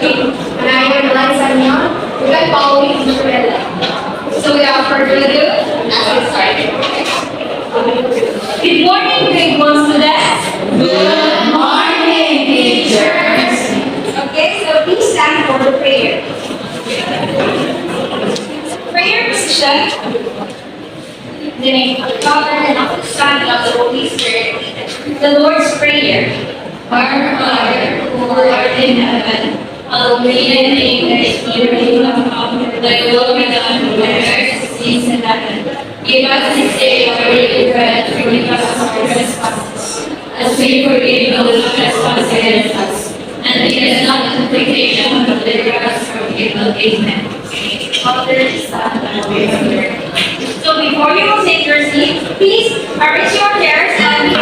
And I am Liza Mion. You can follow me on Twitter. So without further ado, let's get started. Good morning, grade 1 students. Good morning, teachers. Okay, so please stand for the prayer. Prayer position. In the name of the Father, and of the Son, and of the Holy Spirit. The Lord's Prayer. Our Father, who art in heaven, hallowed be thy name. Thy kingdom come. Thy will be done on earth as it is in heaven. Give us this day our daily bread. Forgive us our trespasses, as we forgive those who trespass against us. And lead us not into temptation, but deliver us from evil. Amen. Father, Son, and Holy Spirit. So before you will take your seat, please arrange your chairs and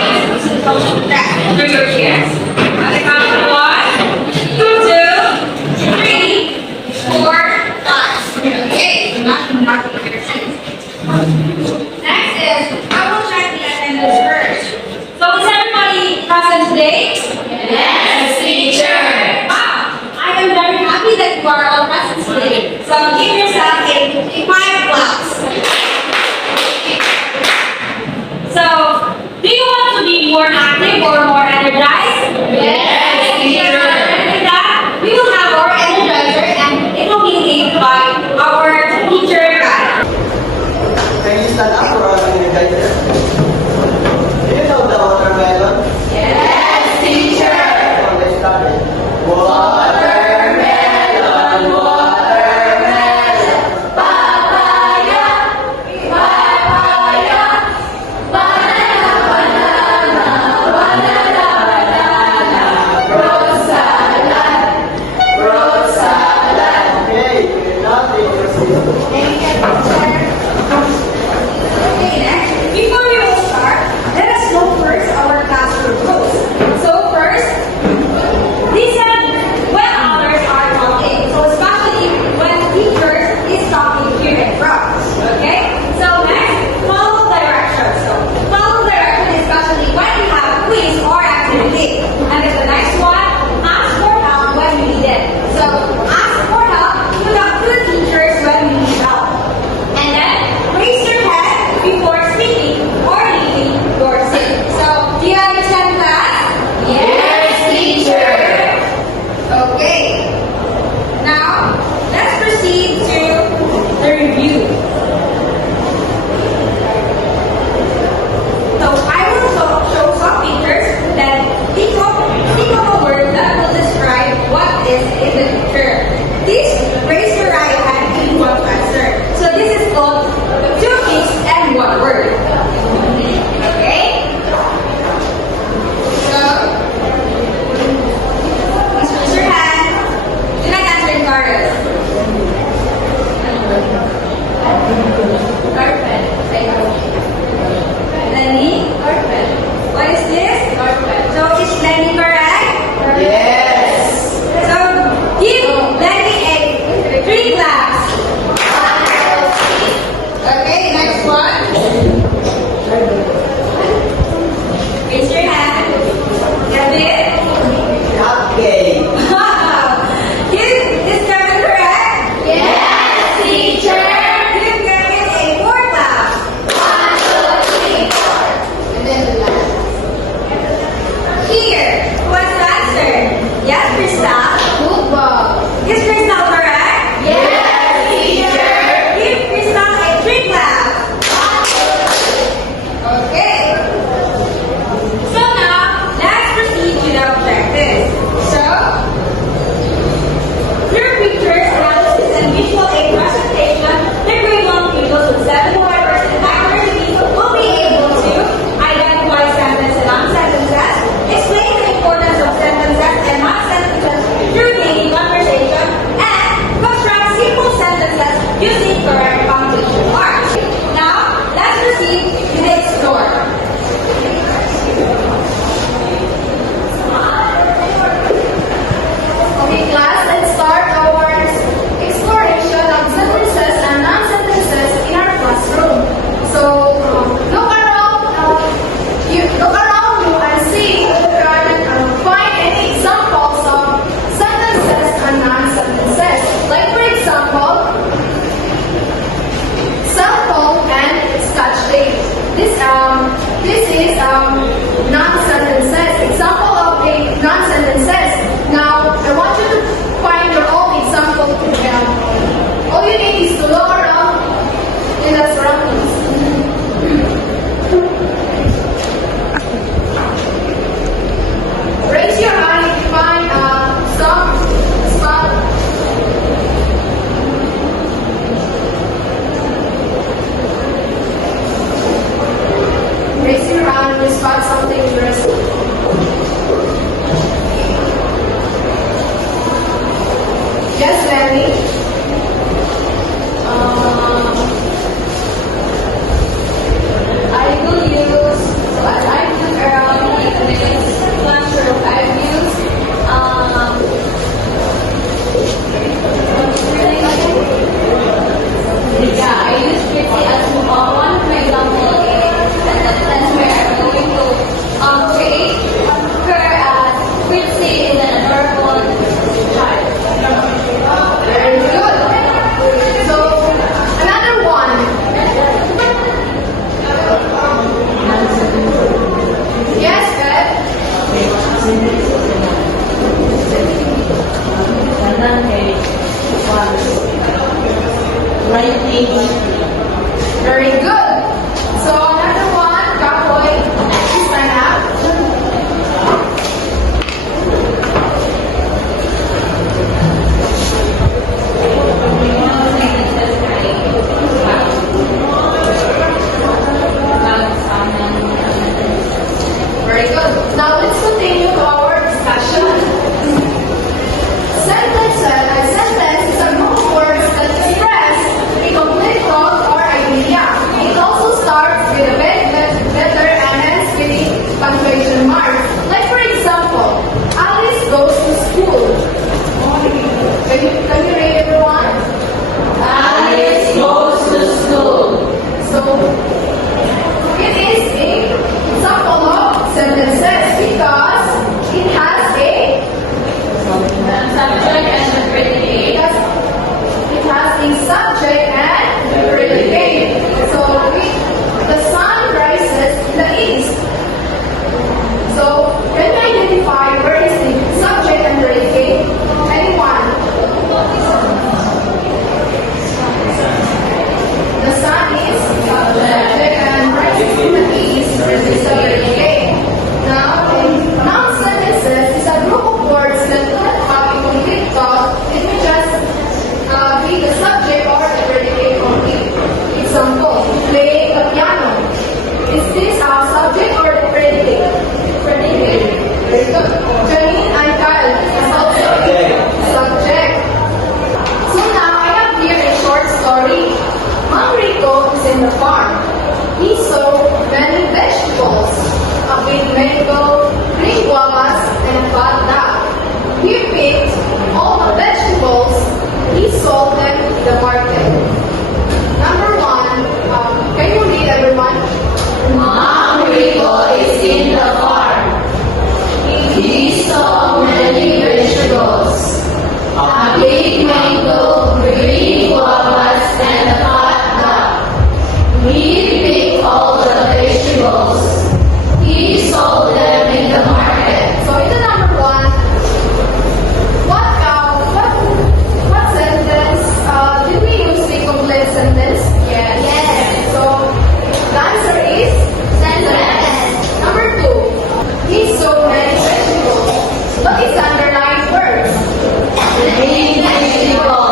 back through your chairs. On the count of 1, 2, 3, 4, 5. Okay, not your seats. Next is, I will check the attendance first. So is everybody present today? Yes, teacher. Wow, I am very happy that you are all present today. So give yourself a 55 claps. So, do you want to be more active or more energized? Yes, Lenny. I will use, so as I took around 8 minutes lunchroom, I've used, yeah, I used 50 as one of my example and that's where I'm going to create her as 50 is an adorable child. Very good. So, another one. Yes, Beth? Very good. So, another one, Kapoy. Please stand up. Very good. Now let's continue to our discussion. A sentence is a group of words that express a complete thought or idea. It also starts with a letter and ends with a punctuation mark. Like for example, Alice goes to school. Can you read everyone? Alice goes to school. So, it is a example of sentences because it has a Subject and the predicate. it has a subject and a predicate. So, the sun rises in the east. So, when we identify where is the subject and predicate, anyone? The sun is subject and rises in the east is the predicate. Now, in noun sentences is a group of words that do not have a complete thought. It may just be the subject or the predicate only. Example, play the piano. Is this a subject or the predicate? Predicate. Very good. Janine and Kyle is also a subject. So now I have here a short story. Mang Rico is in the farm. He sowed many vegetables, a big mango, green guavas, and a fat duck. He picked all the vegetables. He sold them to the market. Number one, can you read everyone? Mang Rico is in the farm. He saw many vegetables. A big mango, green guavas, and a fat duck. He picked all the vegetables. He sold them in the market. So in the number one, what sentence did we use the complete sentence? Yes. So the answer is sentence. Number two, he sowed many vegetables. What is the underlined word? Many vegetables.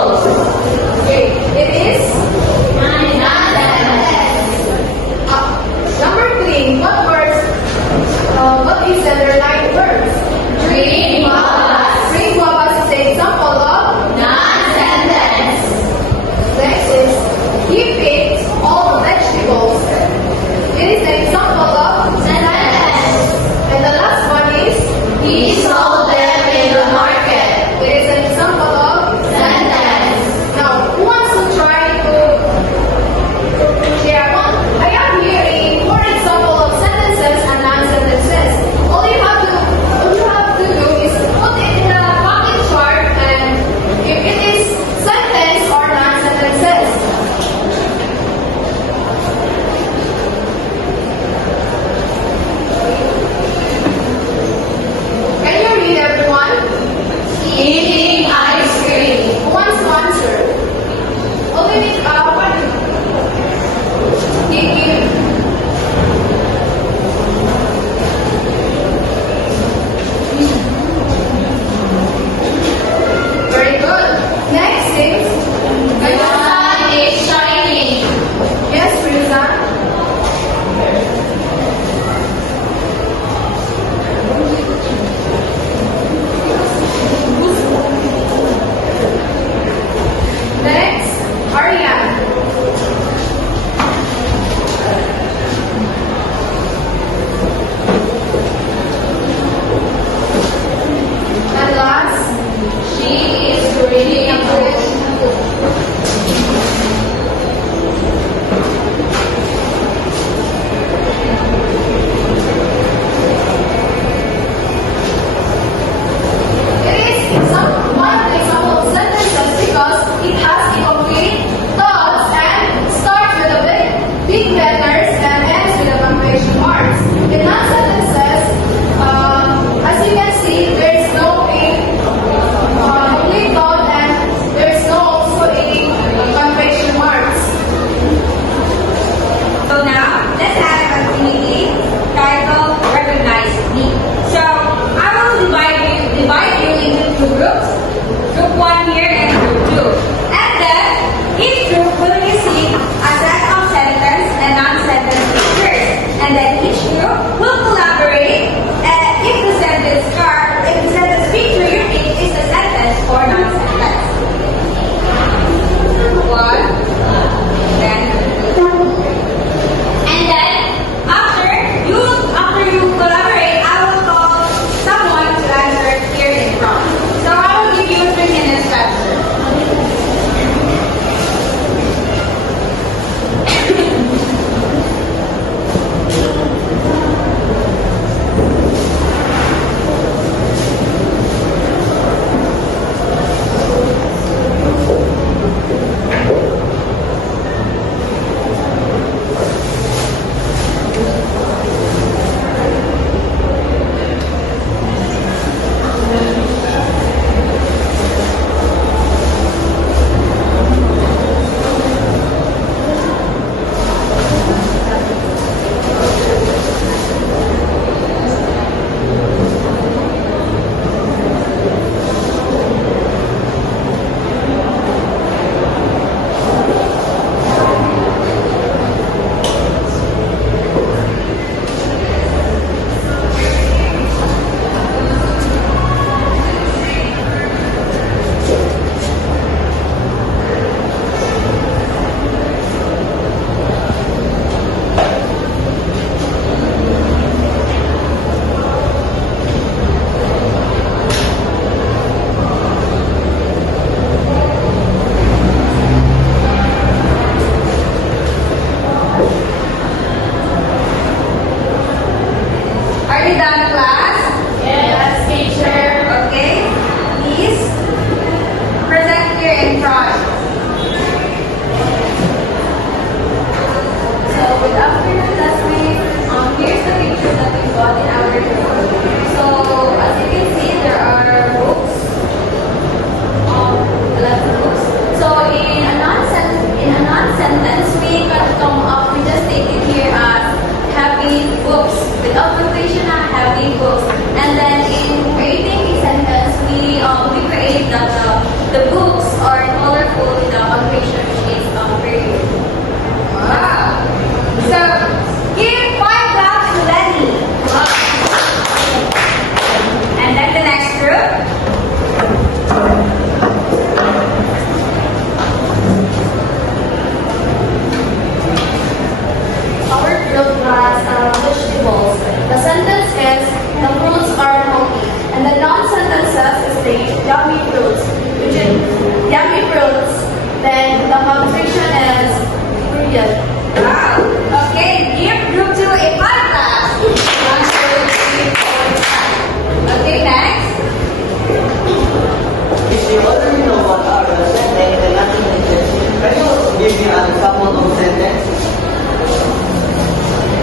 already know what are the sentence and nothing interesting. Can you give me an example of sentence?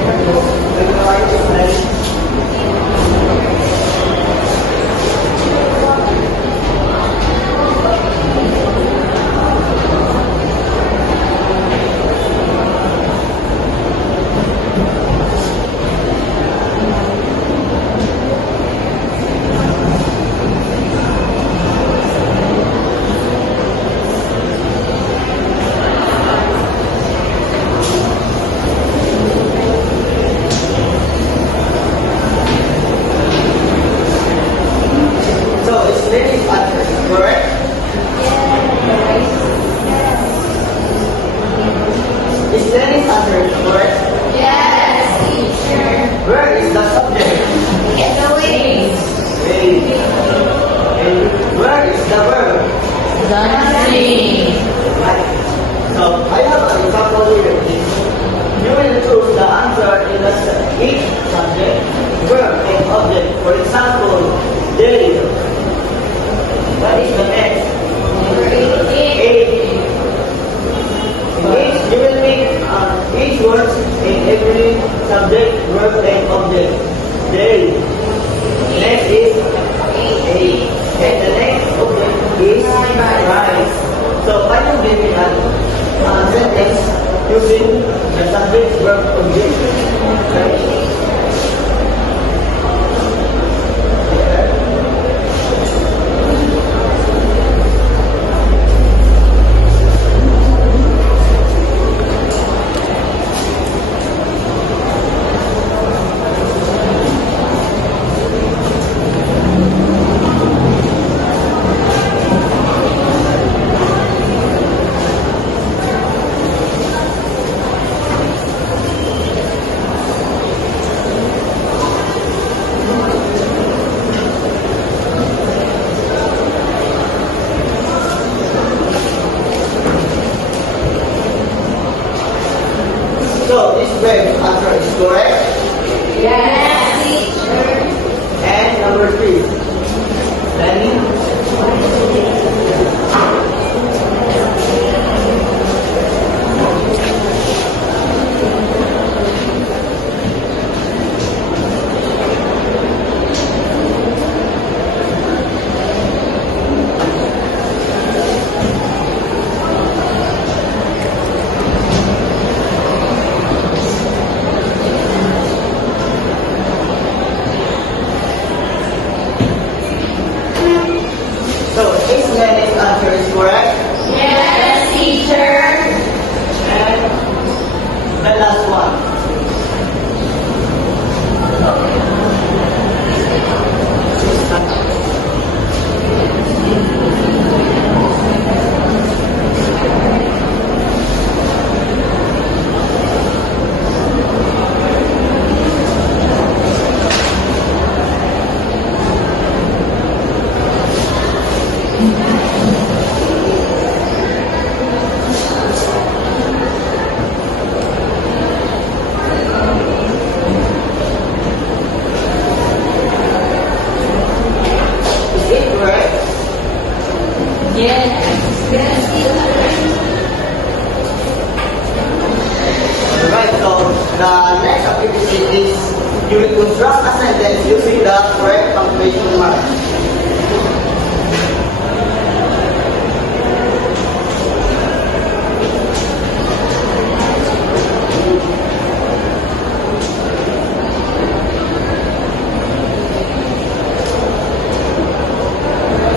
Can you write it down? So, is Lenny's answer correct? Is Lenny's answer correct? Yes, teacher. Where is the subject? It's the wings. Wait. And where is the verb? Dancing. Right. So, I have an example here. You will choose the answer in each subject, verb, and object. For example, day. What is the next? Number 18. Eight. You will make each word in every subject, verb, and object. Day. Next is eight. And the next object is rise. So, can you give me a sentence using the subject, verb, object? Right? So, this verb answer is correct. Yes, teacher. And number 3. Lenny. So, is Lenny's answer is correct. Yes, teacher. And the last one. Is it correct? Yes. Yes, teacher. Alright, so the next activity is you will construct a sentence using the correct punctuation mark.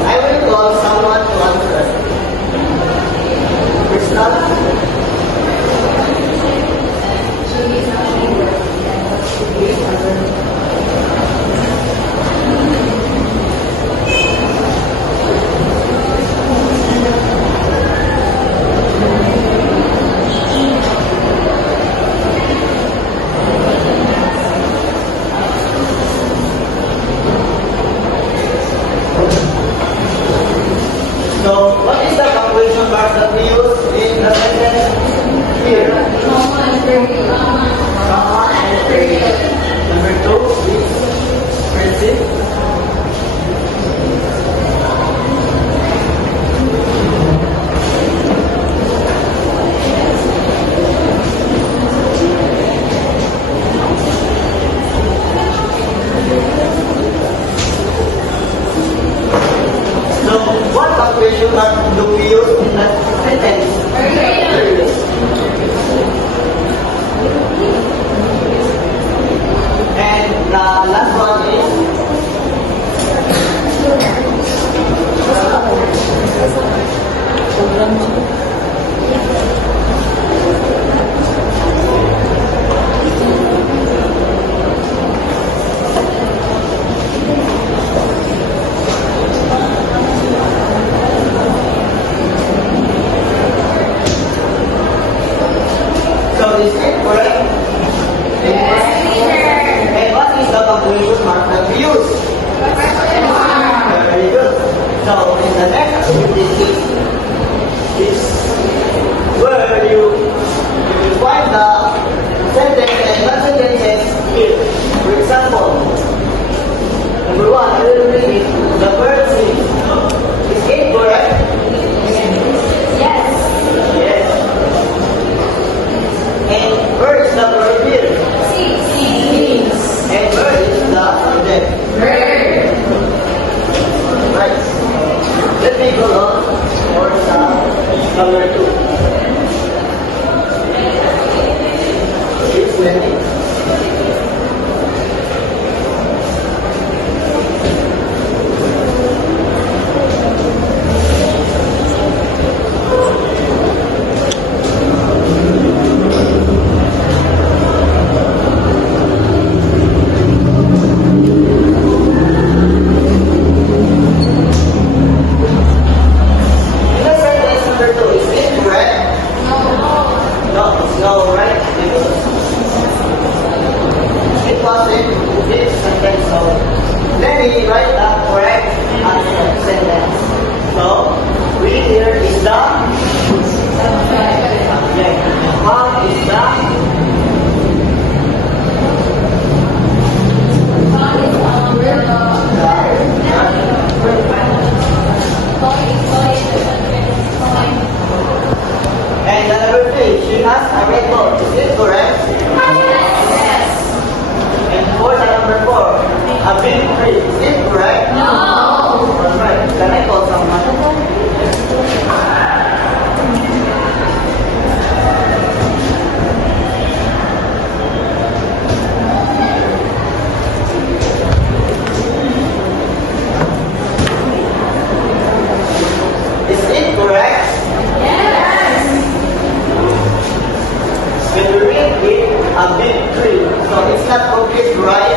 I will call someone to answer. Crystal? Please answer. So, what is the punctuation mark that we use in the sentence here? Comma and period. Number 2 is princess. we use in the sentence? Very. And the last one is so is it correct? And what is the punctuation mark that we use? Very good. So in the next activity is where you find the sentence and non-sentences here. For example, number one, I will read it. The verb is it correct? Yes. Yes. And where is the verb here? And where is the subject? Right. Let me go on for some number two. It's learning. Sentence number two, is it correct? No, it's no, right? Because it wasn't this sentence, so let me write the correct answer sentence. So, read here is the subject. Mom is and the number three, she has a red ball. Is it correct? And for the number four, a big tree. Is it correct? Alright, can I call someone? Is it correct? When we read it, a big tree. So it's not complete, right?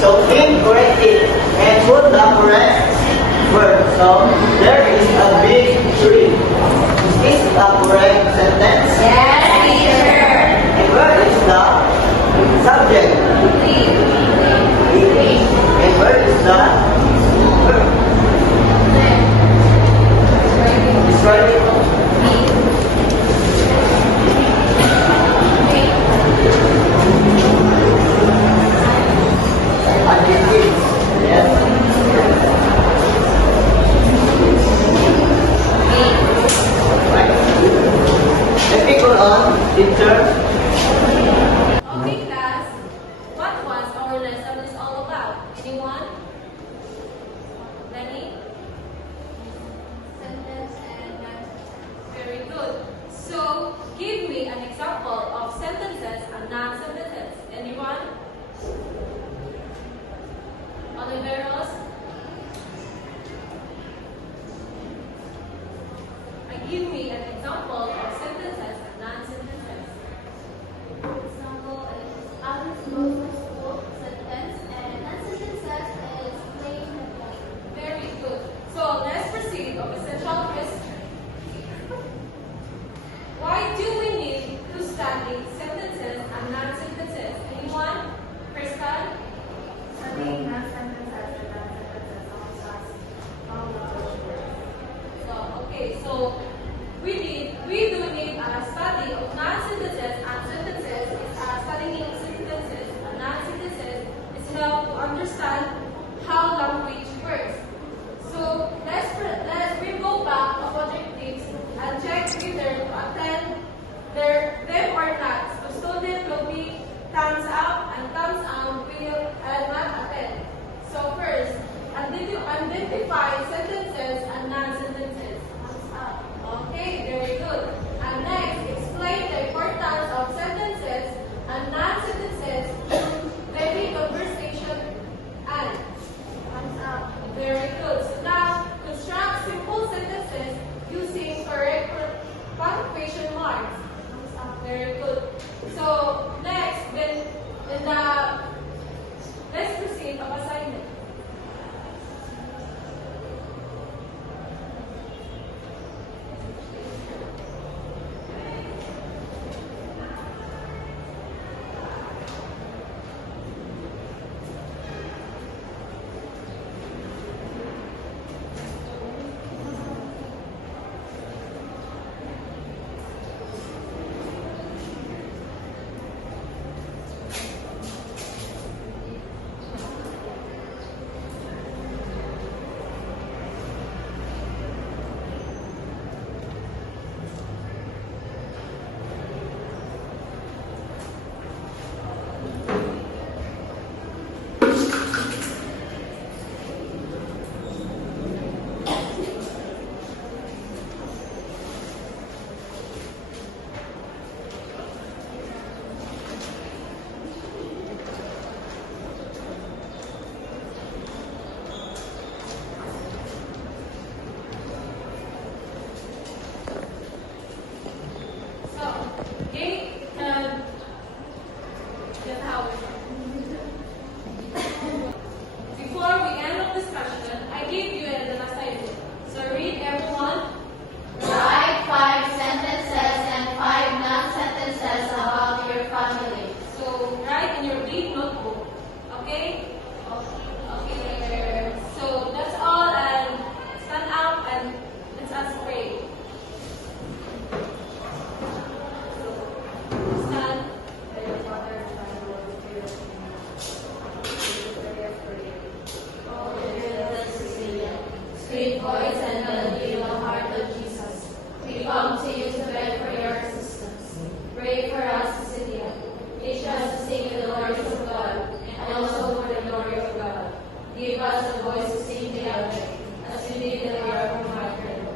So incorrect it and put the correct word. So there is a big tree. Is this a correct sentence? And where is the subject? And where is the verb? It's right. Adjectives. Yes. Right. Let me go on, teacher. Okay, class. What was our lesson is all about? Anyone? Lenny? Very good. So, give me an example of sentences and non-sentences. Anyone? Oliveros? Give me an example of sentences and non-sentences. Example is Alice goes to school sentence and non-sentences is playing the point. Very good. Identify sentences and non-sentences. Okay, very good. And next, explain the importance of sentences and non-sentences to daily conversation and. Very good. So now, construct simple sentences using correct punctuation marks. Very good. So next, let's proceed of assignment. Before we end of discussion, I give you an assignment. So read everyone. Write 5 sentences and 5 non-sentences about your family. So write in your big notebook. Okay? Okay. So that's all, and stand up and let us pray. Stand. Sweet voice and melody in the heart of Jesus. We come to you to beg for your assistance. Pray for us, Cecilia. Teach us to sing the glories of God and also for the glory of God. Give us the voice to sing together as we lead the Lord from martyrdom.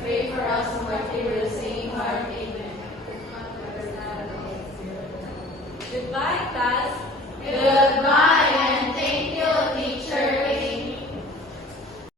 Pray for us, martyrs, singing heart. Amen. Goodbye, class. Goodbye.